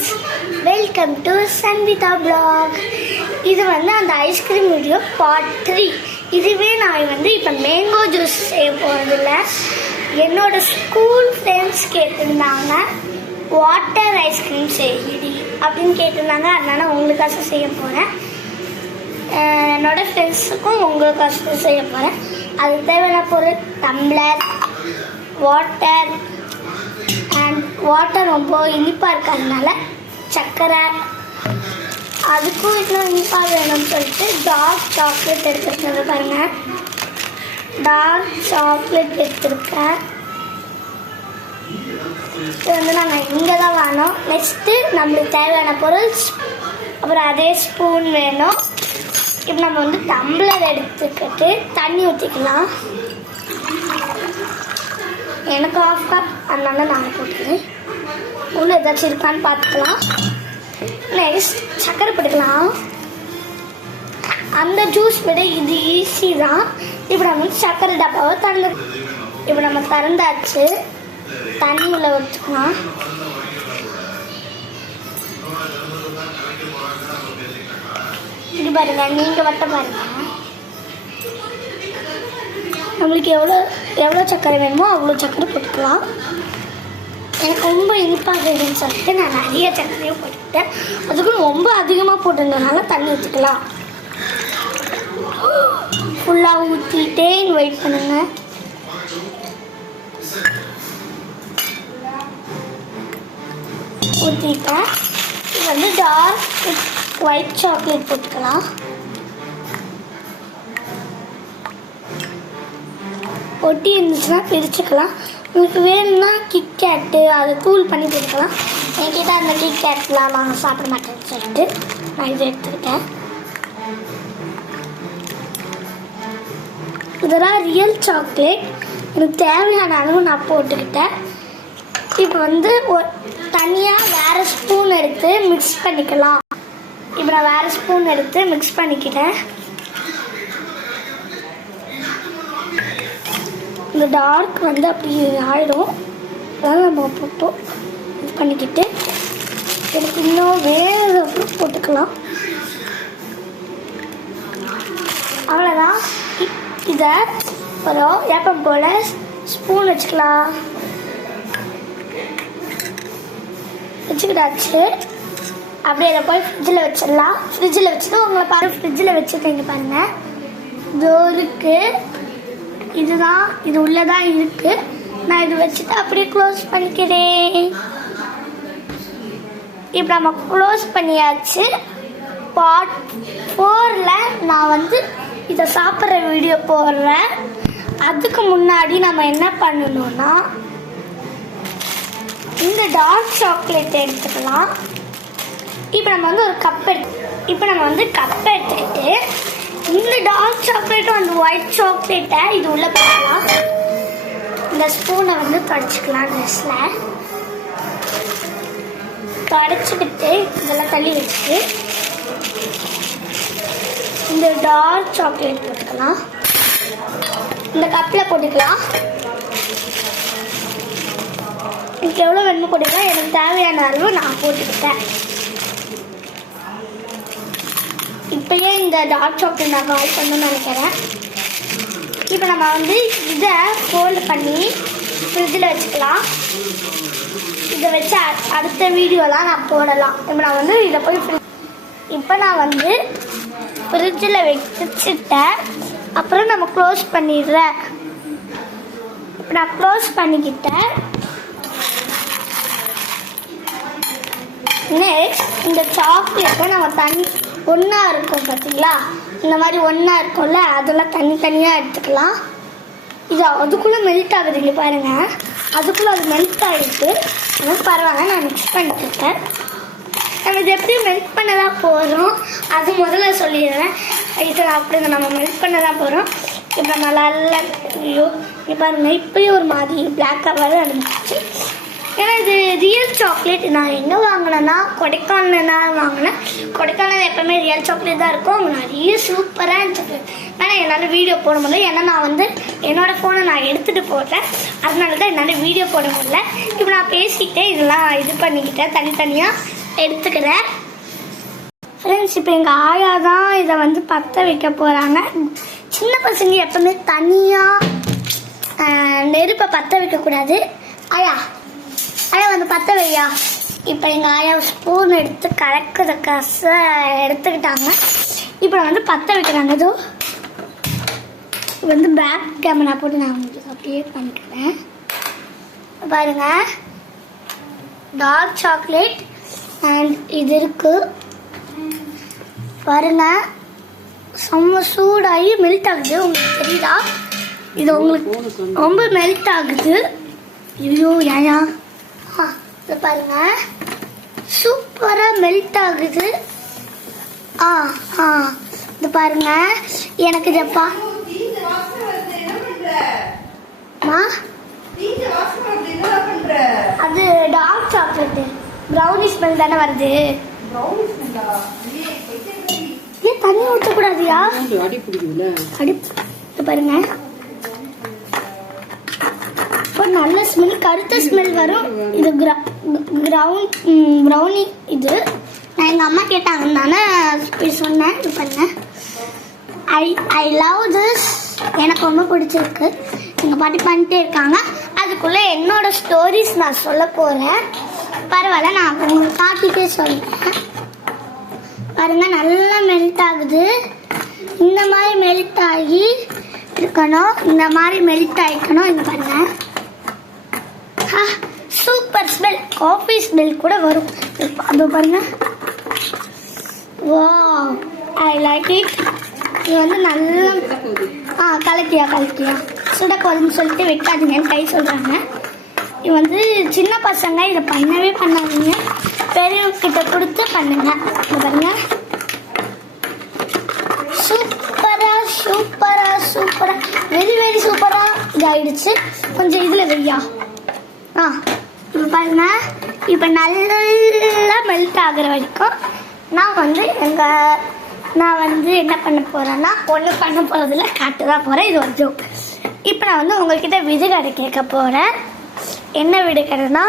Friends, welcome to Sanvitha vlog. இது வந்து அந்த ஐஸ்கிரீம் வீடியோ பார்ட் 3. இதுவே நான் வந்து இப்போ மேங்கோ ஜூஸ் செய்ய போகிறதில்ல. என்னோட ஸ்கூல் ஃப்ரெண்ட்ஸ் கேட்டிருந்தாங்க வாட்டர் ஐஸ்கிரீம் செய்யடி அப்படின்னு கேட்டிருந்தாங்க. அதனால் உங்களுக்காக செய்ய போகிறேன். என்னோட ஃப்ரெண்ட்ஸுக்கும் உங்களுக்காக செய்ய போகிறேன். அதுக்கு தேவையான பொருள் டம்ளர், வாட்டர் அண்ட் வாட்டர் ரொம்ப இனிப்பாக இருக்கிறதுனால சர்க்கரை, அதுக்கும் இன்னும் இனிப்பாக வேணும்னு சொல்லிட்டு டார்க் சாக்லேட் எடுத்துருக்கேன். பாருங்கள், டார்க் சாக்லேட் எடுத்துருக்கேன். இது வந்து நாங்கள் இங்கே தான் வேணும். நெக்ஸ்ட்டு நம்மளுக்கு தேவையான பொருள், அப்புறம் அதே ஸ்பூன் வேணும். இப்போ நம்ம வந்து டம்ளர் எடுத்துக்கிட்டு தண்ணி ஊற்றிக்கலாம். எனக்கு ஆஃப் கப், அதனால நாங்கள் போட்டுக்கிறேன். உள்ள ஏதாச்சும் இருக்கான்னு பார்த்துக்கலாம். நெக்ஸ்ட் சர்க்கரை போட்டுக்கலாம். அந்த ஜூஸ் விட இது ஈஸி தான். இப்போ நம்ம வந்து சர்க்கரை டப்பாவை இப்போ நம்ம திறந்தாச்சு. தண்ணி உள்ள வச்சுக்கலாம். இது பாருங்க, நீங்கள் மட்டும் பாருங்க. நம்மளுக்கு எவ்வளோ சர்க்கரை வேணுமோ அவ்வளோ சர்க்கரை போட்டுக்கலாம். எனக்கு ரொம்ப இனிப்பாக வேணும்னு சொல்லிட்டு நான் நிறைய சர்க்கரையும் போட்டுக்கிட்டேன். அதுக்கும் ரொம்ப அதிகமாக போட்டிருந்ததுனால தண்ணி ஊற்றிக்கலாம். ஃபுல்லாக ஊற்றிட்டே வெயிட் பண்ணுங்க. ஊற்றிட்டேன். இது வந்து டார்க் ஒயிட் சாக்லேட் போட்டுக்கலாம். ஒட்டி இருந்துச்சுன்னா பிரிச்சுக்கலாம். உங்களுக்கு வேணும்னா கிட்கேட்டு அதை தூள் பண்ணி போட்டுக்கலாம். என்கிட்ட அந்த கிட்கேட்லாம் நான் சாப்பிட மாட்டேன்னு சொல்லிட்டு நான் இதை எடுத்துக்கிட்டேன். இதெல்லாம் ரியல் சாக்லேட். எனக்கு தேவையான அளவு நான் போட்டுக்கிட்டேன். இப்போ வந்து தனியாக வேறு ஸ்பூன் எடுத்து மிக்ஸ் பண்ணிக்கலாம். இப்போ நான் வேறு ஸ்பூன் எடுத்து மிக்ஸ் பண்ணிக்கிட்டேன். இந்த டார்க் வந்து அப்படி ஆகிடும். அதனால் நம்ம போட்டோம் இது பண்ணிக்கிட்டு எனக்கு இன்னும் வேறு போட்டுக்கலாம். அவ்வளோதான். இதை ஒரு ஏப்பம் போல் ஸ்பூன் வச்சுக்கலாம். வச்சுக்கிட்டாச்சு. அப்படியே இதை போய் ஃப்ரிட்ஜில் வச்சிடலாம். ஃப்ரிட்ஜில் வச்சுட்டு உங்களை பாருங்கள், ஃப்ரிட்ஜில் வச்சுருக்கீங்க பாருங்கள். இதோ இருக்குது, இதுதான், இது உள்ளதான் இருக்கு. நான் இது வச்சுட்டு அப்படியே க்ளோஸ் பண்ணிக்கிறேன். இப்போ நம்ம க்ளோஸ் பண்ணியாச்சு. பார்ட் 4ல் நான் வந்து இதை சாப்பிட்ற வீடியோ போடுறேன். அதுக்கு முன்னாடி நம்ம என்ன பண்ணணும்னா இந்த டார்க் சாக்லேட் எடுத்துக்கலாம். இப்போ நம்ம வந்து ஒரு கப் எடுத்துக்கிட்டு இந்த டார்க் சாக்லேட்டும் அந்த ஒயிட் சாக்லேட்டை இது உள்ளே போடலாம். இந்த ஸ்பூனை வந்து தொடச்சிக்கலாம். ட்ரெஸ்ஸில் தொடச்சிக்கிட்டு இதெல்லாம் தள்ளி வச்சுட்டு இந்த டார்க் சாக்லேட் போட்டுக்கலாம். இந்த கப்பில் போட்டுக்கலாம். எனக்கு எவ்வளோ வேணுமோ போட்டுக்கலாம். எனக்கு தேவையான அளவு நான் போட்டுக்கிட்டேன். இப்போயே இந்த டார்க் சாக்லேட் நான் கால் பண்ணணும்னு நினைக்கிறேன். இப்போ நம்ம வந்து இதை ஃபோல்டு பண்ணி ஃப்ரிட்ஜில் வச்சுக்கலாம். இதை வச்சு அடுத்த வீடியோலாம் நான் போடலாம். இப்போ நான் வந்து இதை போய் நான் வந்து ஃப்ரிட்ஜில் வச்சுட்டேன். அப்புறம் நம்ம க்ளோஸ் பண்ணிடுறேன். இப்போ நான் க்ளோஸ் பண்ணிக்கிட்டேன். நெக்ஸ்ட் இந்த சாக்லேட்டை நம்ம தண்ணி ஒன்றா இருக்கும் பார்த்தீங்களா, இந்த மாதிரி ஒன்றா இருக்கும்ல, அதெல்லாம் தனித்தனியாக எடுத்துக்கலாம். இது அதுக்குள்ளே மெல்ட் ஆகுது. இங்கே பாருங்கள், அதுக்குள்ளே அது மெல்ட் ஆகிடுது. ஆனால் பரவாயில்ல, நான் மிக்ஸ் பண்ணிக்கிட்டேன். நம்ம இது எப்படி மெல்ட் பண்ண தான் போகிறோம் அது முதல்ல சொல்லிடுறேன். இது அப்படி நம்ம மெல்ட் பண்ண தான் போகிறோம். இப்போ நம்ம நல்லா இங்கே பாருங்கள், இப்போயும் ஒரு மாதிரி பிளாக்காக வர ஆரம்பிச்சிச்சு. ஏன்னா இது ரியல் சாக்லேட். நான் எங்கே வாங்கினேன்னா கொடைக்கானல் வாங்கினேன். கொடைக்கானல் எப்போவுமே ரியல் சாக்லேட் தான் இருக்கும். அவங்க நிறைய சூப்பராக இருந்துச்சு. ஆனால் என்னால் வீடியோ போட முடியல. ஏன்னா நான் வந்து என்னோடய ஃபோனை நான் எடுத்துகிட்டு போடுறேன். அதனால தான் என்னால் வீடியோ போட முடியல. இப்போ நான் பேசிக்கிட்டே இதெல்லாம் இது பண்ணிக்கிட்டேன் தனித்தனியாக. எடுத்துக்கிறேன். ஃப்ரெண்ட்ஸ், இப்போ எங்கள் ஆயா தான் இதை வந்து பற்ற வைக்க போகிறாங்க. சின்ன பசங்க எப்பவுமே தனியாக நெருப்பை பற்ற வைக்கக்கூடாது. ஆயா வந்து பற்ற வையா. இப்போ எங்கள் ஆயா ஸ்பூன் எடுத்து கலக்குற கசை எடுத்துக்கிட்டாங்க. இப்போ வந்து பற்ற வைக்கிறாங்க. இதோ வந்து பேக் கேமரா போட்டு நான் உங்களுக்கு அப்படியே பண்ணிக்கிறேன். பாருங்க, டார்க் சாக்லேட் அண்ட் இது இருக்கு பாருங்க. செம்ம சூடாகி மெல்ட் ஆகுது. உங்களுக்கு தெரியுதா? இது உங்களுக்கு ரொம்ப மெல்ட் ஆகுது. ஐயோ ஏயா, இது பாருங்க சூப்பராக மெல்ட் ஆகுது. இது பாருங்க. எனக்கு இதப்பா அது டார்க் சாக்லேட் ப்ரௌனி ஸ்மெல் தானே வருது. ஏன் தண்ணி ஊற்றக்கூடாதியா? அடி பாருங்க, ஒரு நல்ல ஸ்மெல், கருத்த ஸ்மெல் வரும். இது ப்ரௌனி. இது நான் எங்கள் அம்மா கேட்டாங்க தானே சொன்னேன். இது பண்ண ஐ லவ் திஸ். எனக்கு ரொம்ப பிடிச்சிருக்கு. எங்கள் பாட்டி பண்ணிட்டே இருக்காங்க. அதுக்குள்ளே என்னோட ஸ்டோரிஸ் நான் சொல்ல போகிறேன். பரவாயில்ல, நான் உங்களுக்கு காட்டிகிட்டே சொல்கிறேன். பாருங்க, நல்லா மெல்ட் ஆகுது. இந்த மாதிரி மெல்ட் ஆகி இருக்கணும். இந்த மாதிரி மெல்ட் ஆகிக்கணும். இது பாருங்க, சூப்பர் ஸ்மெல். காஃபி ஸ்மெல் கூட வரும். அது பாருங்க. Wow, I like it. இது வந்து நல்லா கலக்கியா சுட போதுன்னு சொல்லிட்டு வைக்காதீங்கன்னு கை சொல்கிறாங்க. இது வந்து சின்ன பசங்க இதை பண்ணவே பண்ணாதீங்க, பெரியவங்க கிட்ட கொடுத்து பண்ணுங்க. இது பாருங்க, சூப்பரா வெரி சூப்பரா இதாயிடுச்சு. கொஞ்சம் இதுல வையா. இப்போ பாருங்க, இப்போ நல்லா மெல்ட் ஆகுற வரைக்கும் நான் வந்து என்ன பண்ண போறேன்னா, ஒன்றும் பண்ண போறதில்ல, காட்டு தான் போறேன். இது ஒரு ஜோக். இப்போ நான் வந்து உங்ககிட்ட விடுகதை கேட்க போறேன். என்ன விடுகதைன்னா,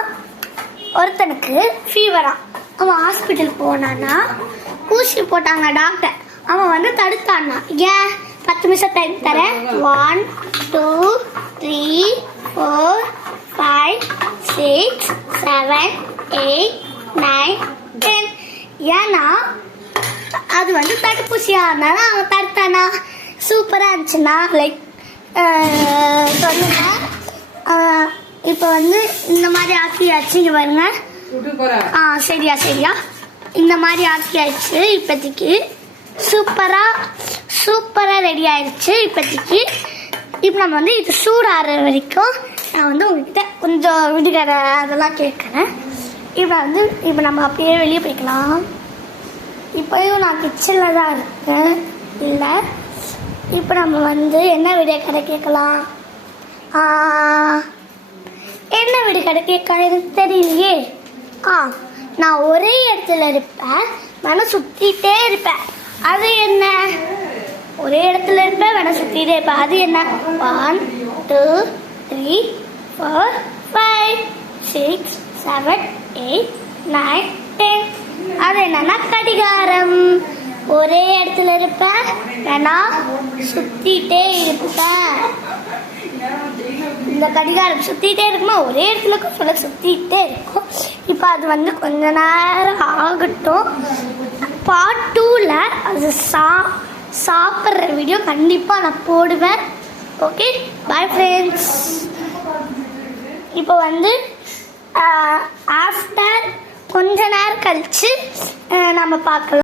ஒருத்தனுக்கு ஃபீவரா, அவன் ஹாஸ்பிட்டல் போனான்னா ஊசி போட்டாங்க டாக்டர். அவன் வந்து தடுத்தான்னா. ஏன்? 10 நிமிஷம் டைம் தரேன். 1 2 3 4 5 6 7 8 9 10. ஏன்னா அது வந்து தடுப்பூசியா இருந்தாலும் அவன் தடுத்தானா. சூப்பராக இருந்துச்சுன்னா லைக் சொல்லுங்க. இப்போ வந்து இந்த மாதிரி ஆக்கியாச்சு. இங்கே பாருங்க. சரியா இந்த மாதிரி ஆக்கியாச்சு. இப்போதைக்கு சூப்பராக ரெடி ஆயிடுச்சு. இப்போதைக்கு இப்போ நம்ம வந்து இது சூடாகிற வரைக்கும் நான் வந்து உங்ககிட்ட கொஞ்சம் விடுகதை அதெல்லாம் கேட்குறேன். இப்போ நம்ம அப்படியே வெளியே போய்க்கலாம். இப்போயும் நான் கிச்சனில் தான் இருக்கேன். இல்லை, இப்போ நம்ம வந்து என்ன விடுகதை கேட்கலாம்? என்ன விடுகதை கேட்கலாம் எனக்கு தெரியலையே. நான் ஒரே இடத்துல இருப்பேன், மனம் சுற்றிட்டே இருப்பேன். அது என்ன? ஒரே இடத்துல இருப்பேன், மனம் சுற்றிட்டே இருப்பேன். அது என்ன? 1 2 3 4 5 6 7 8 9 10. அது என்னன்னா கடிகாரம். ஒரே இடத்துல இருப்பேன், வேணா சுத்திட்டே இருப்பேன். இந்த கடிகாரம் சுத்திட்டே இருக்குமா? ஒரே இடத்துல சொல்ல சுத்திட்டே இருக்கும். இப்போ அது வந்து கொஞ்ச நேரம் ஆகட்டும். பார்ட் 2ல அது சாப்பிட்ற வீடியோ கண்டிப்பாக நான் போடுவேன். Okay, bye friends. இப்போ வந்து ஆஃப்டர் கொஞ்ச நேரம் கழிச்சு நம்ம பார்க்கலாம்.